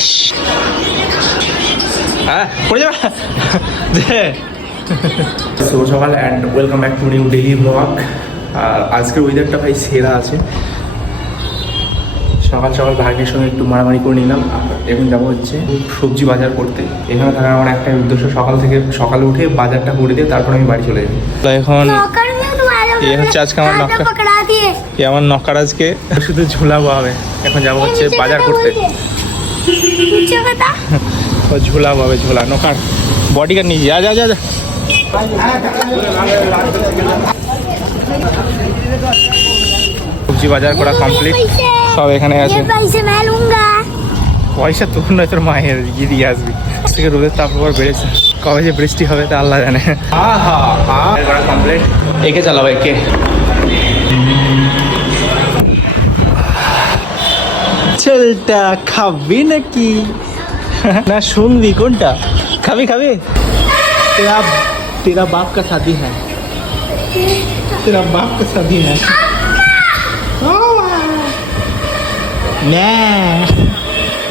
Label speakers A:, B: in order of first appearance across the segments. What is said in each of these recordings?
A: ইস। হ্যাঁ সকাল and welcome back to new daily blog আজকের ওয়েদারটা ভাই সেরা আছে। সকাল সকাল ভাগের সঙ্গে একটু মারামারি করে নিলাম। এখন যাব হচ্ছে সবজি বাজার করতে। এখানে থাকার আমার একটা উদ্দেশ্য সকাল থেকে সকালে উঠে বাজারটা করে দিয়ে তারপর আমি বাড়ি চলে যাই এখন এ হচ্ছে আজকে আমার
B: নকশা
A: এ আমার নকার আজকে। শুধু ঝোলা হবে এখন যাব হচ্ছে বাজার করতে। ও ঝোলা হবে ঝোলা কার বডি কার নিয়ে যা যা যা যা। সবজি বাজার করা কমপ্লিট সব এখানে আছে। পয়সা তোর নয় তোর মায়ের গিয়ে দিয়ে আসবি থেকে রোদের তাপ আবার বেড়েছে। কবে যে বৃষ্টি হবে তা আল্লাহ জানে। হা হা হা কমপ্লিট একে চালাবো একে। চলটা খাবি নাকি? না, শুনবি, কোনটা? খাবি খাবি? তেরা তেরা বাপ কা শাদি হ্যাঁ তেরা বাপ কা শাদি হ্যাঁ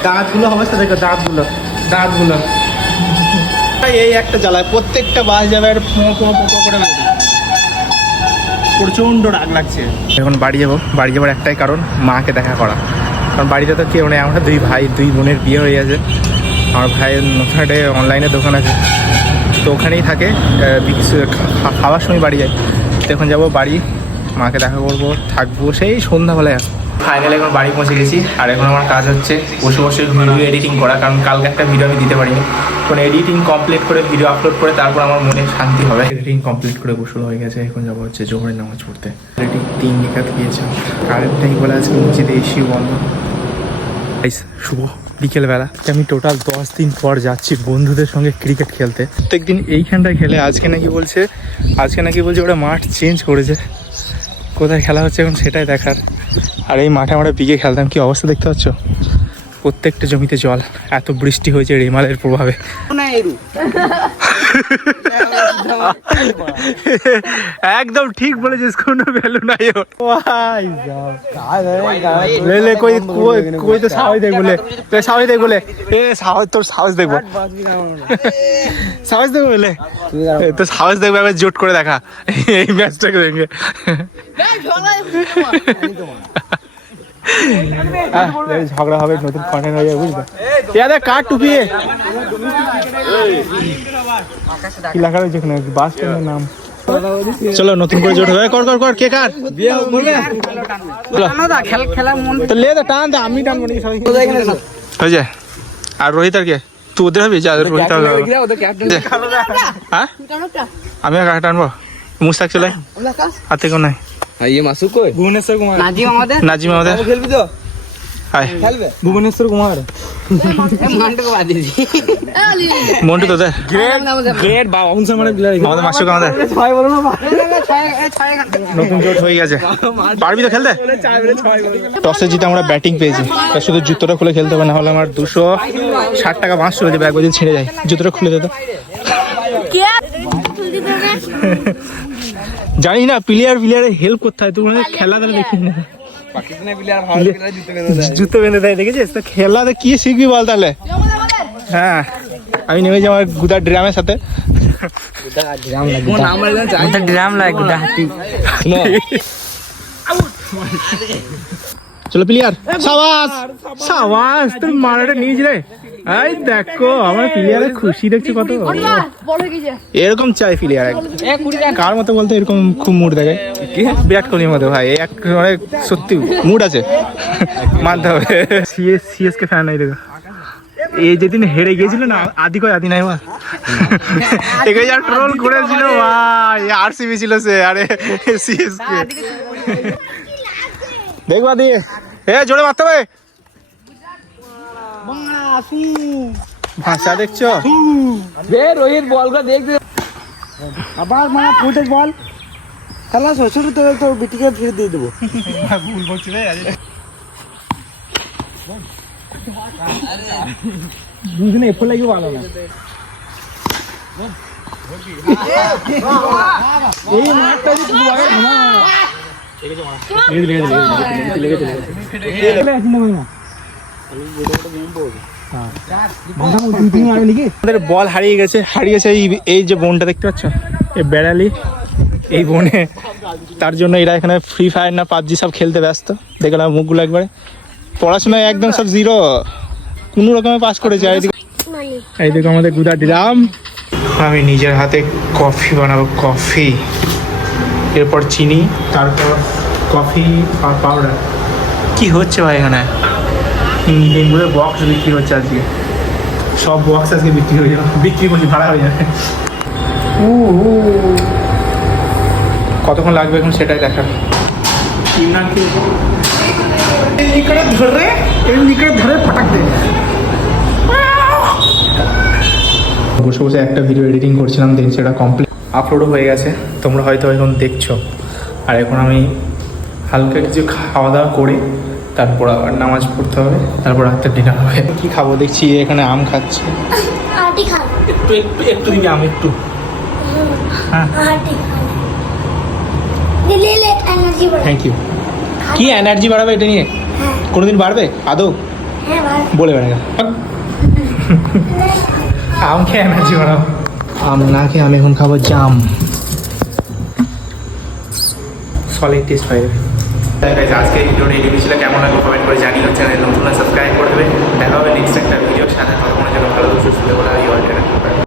A: দাঁতগুলো অবস্থা দেখো দাঁতগুলো দাঁতগুলো। এই একটা জ্বালায়, প্রত্যেকটা বাস যাবে আর করে। প্রচণ্ড রাগ লাগছে। এখন বাড়ি যাব, বাড়ি যাবার একটাই কারণ, মাকে দেখা করা। কারণ বাড়িতে তো কেউ নেই আমরা দুই ভাই দুই বোনের বিয়ে হয়ে গেছে। আমার ভাইয়ের নতুন একটা অনলাইনে দোকান আছে। তো ওখানেই থাকে খাওয়ার সময় বাড়ি যায়। তো এখন যাব বাড়ি মাকে দেখা করব থাকব সেই সন্ধ্যাবেলায় আসব। ফাইনালি এখন বাড়ি পৌঁছে গেছি আর এখন আমার কাজ হচ্ছে বসে বসে ভিডিও এডিটিং করা কারণ কালকে একটা ভিডিও আমি দিতে পারিনি। কোনো এডিটিং কমপ্লিট করে ভিডিও আপলোড করে তারপর আমার মনে শান্তি হবে। এডিটিং কমপ্লিট করে গোসল হয়ে গেছে এখন যাব হচ্ছে জোহরের নামাজ পড়তে। এডিটিং তিন নিকাত গিয়েছে। কারেন্টটাই বলে আজকে মসজিদে এসি বন্ধ। গাইস, শুভ বিকেলবেলা। আমি টোটাল দশ দিন পর যাচ্ছি বন্ধুদের সঙ্গে ক্রিকেট খেলতে। প্রত্যেকদিন এইখানটায় খেলে আজকে নাকি বলছে আজকে নাকি বলছে ওরা মাঠ চেঞ্জ করেছে। কোথায় খেলা হচ্ছে এখন সেটাই দেখার। আর এই মাঠে আমরা বিকে খেলতাম কি অবস্থা দেখতে পাচ্ছ? প্রত্যেকটা জমিতে জল এত বৃষ্টি হয়েছে রেমালের প্রভাবে। একদম ঠিক বলেছিস কোনো ভ্যালু নাই ওর। লে লে কই কই কই তো সাহস দেখব লে লে সাহস দেখব লে এ সাহস তোর সাহস দেখব। সাহস দেখব লে এ, তো সাহস দেখব একবার জোট করে দেখা। এই ম্যাচটাকে দেখে। ঝগড়া হবে নতুন কন্টেন্ট হয়ে যাবে বুঝলে কার টুপি চলো নতুন করে জোট হবে কর কর কর কে কার। তো টান আমি টানবো হয়ে আর রোহিত আর কে তুই ওদের হবে যা রোহিত হবে। হ্যাঁ আমি কাকে টানবো মুস্তাক চলে হাতে কেউ নাই
C: ইয়ে মাসুক কই
D: ভুবনেশ্বর কুমার
C: নাজিম আমাদের
A: নাজিম আমাদের
C: খেলবি তো
A: মন্টু তো
D: গ্রেট বাবা
A: হয়ে গেছে। টসে জিতে আমরা ব্যাটিং পেয়েছি। শুধু জুতোটা খুলে খেলতে হবে না হলে আমার দুশো ষাট টাকা পাঁচশো চলে যাবে একবার যদি যায়। জুতোটা খুলে
B: দিত
A: জানি না প্লেয়ার প্লেয়ারে হেল্প করতে হয়। তো খেলা খেলাধুলা দেখি না।
C: জিতে বেঁধে দেয়।
A: দেখেছিস? তো খেলাতে কি শিখবি বল তাহলে? হ্যাঁ আমি নেমেছি আমার গুদা ড্রামের সাথে।
D: ড্রাম লাগে গুদা হাতি।
A: চলো প্লেয়ার সাবাস। সাবাস। তোর মারাটা নিয়েছি রে এই দেখো আমার প্লেয়ারের খুশি দেখছি কত? এরকম চাই প্লেয়ার কার মতো বলতে এরকম খুব মুড দেখে কি? বিরাট কোহলির মতো ভাই। এক মানে সত্যি মুড আছে। মানতে হবে। সিএস সিএস কে ফ্যান নাই দেখো। এই যেদিন হেরে গিয়েছিল না আদি কয় আদি নাই মা? একে যা ট্রোল করেছিল ভাই। আরসিবি ছিল সে আরে সিএস কে দেখবা দিয়ে এ জোরে মারতে হবে ভাষা দেখছ
C: বে রোহিত বলটা দেখতে
D: আবার মানে ফুটে বল খেলা শ্বশুর তো তোর বিটিকে ফিরে দিয়ে দেবো
A: ভুল বলছি রে
D: দুজনে এফো লাগি ভালো না এই মাঠটা যদি খুব আগে ঘুমা
A: বল হারিয়ে গেছে, হারিয়েছে এই যে বোনটা দেখতে পাচ্ছ? এই বেড়ালি, এই বনে। তার জন্য এরা এখানে ফ্রি ফায়ার না পাবজি সব খেলতে ব্যস্ত। দেখলাম মুখগুলো একবারে। পড়াশোনায় একদম সব জিরো কোনো রকমে পাস করেছে
B: মানে
A: এইদিকে আমাদের গুদা দিলাম আমি নিজের হাতে কফি বানাবো কফি এরপর চিনি। তারপর কফি আর পাউডার কি হচ্ছে ভাই এখানে? দিনগুলো বক্স বিক্রি হচ্ছে আজকে। সব বক্স আজকে বিক্রি হয়ে যাবে। বিক্রি করছি ভাড়া হয়ে যাবে। কতক্ষণ লাগবে এখন সেটাই দেখার। কি? ধরে এই ধরে দে। বসে বসে একটা ভিডিও এডিটিং করছিলাম দেন সেটা কমপ্লিট আপলোডও হয়ে গেছে। তোমরা হয়তো এখন দেখছ। আর এখন আমি হালকা কিছু খাওয়া দাওয়া করে তারপর আবার নামাজ পড়তে হবে তারপর রাত্রে ডিনার হবে। কি খাব? দেখছি এখানে আম খাচ্ছে। একটু একটু একটু দিবি আম একটু। হ্যাঁ। থ্যাংক ইউ কি এনার্জি বাড়াবে এটা নিয়ে?
B: হ্যাঁ।
A: কোনোদিন বাড়বে? আদৌ?
B: হ্যাঁ
A: বলে বেড়ে গেল। আম খেয়ে এনার্জি বাড়াও। আম না খেয়ে আমি এখন খাব জাম। সলিড টেস্ট হয়ে যাবে আজকে ভিডিওটা এই ছিল। কেমন লাগল কমেন্ট করে জানিয়ে চ্যানেল নতুন সাবস্ক্রাইব করে দেবে। দেখা হবে নেক্সট একটা ভিডিও সাথে ততক্ষণের জন্য ভালো সুস্থ বলে